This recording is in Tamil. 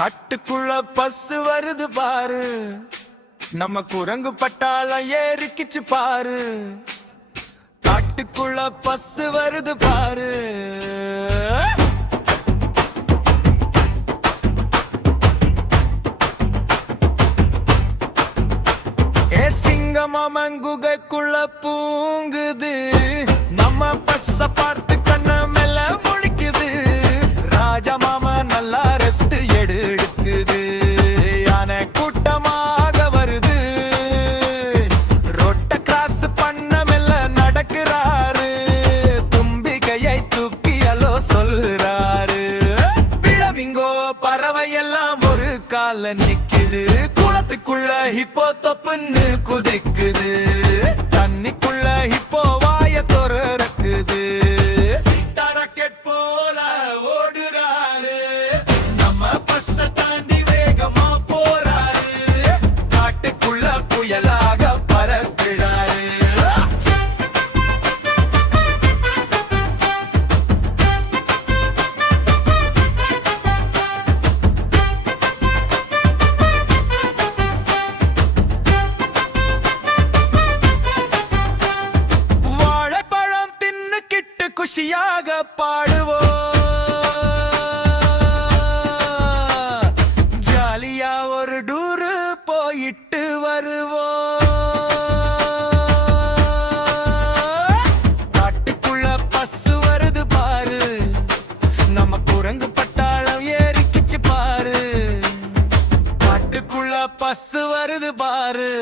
காட்டுக்குள்ள பசு வருது பாரு, நம்ம குரங்கு பட்டாளம் ஏறிக்கிச்சு பாரு. காட்டுக்குள்ள பசு வருது பாரு. சிங்கமாமன் குகைக்குள்ள பூங்குது, நம்ம பச பார்த்து கண்ண மேல முழிக்குது. ராஜா மாமா நல்லா ரெஸ்ட் எடுக்குது. யானை கூட்டமாக வருது, ரோட்ட கிராஸ் பண்ண மேல நடக்கிறாரு. தும்பிக்கையை தூக்கியலோ சொல்றாரு. பிளவிங்கோ பறவை எல்லாம் ஒரு கால நிக்குது. குளத்துக்குள்ள ஹிப்போ தொப்புன்னு குதிக்குது. தண்ணிக்குள்ள ஹிப்போ வாய தொறக்குது. ராக்கெட் போல ஓடுறாரு, நம்ம பஸ்ஸ தாண்டி வேகமா போறாரு. காட்டுக்குள்ள புயலாக பறக்கிறாரு. குஷியாக பாடுவோம், ஜாலியா ஒரு டூரு போயிட்டு வருவோம். காட்டுக்குள்ள பசு வருது பாரு, நம்ம குரங்கு பட்டாளம் ஏறிக்கிச்சு பாரு. காட்டுக்குள்ள பசு வருது பாரு.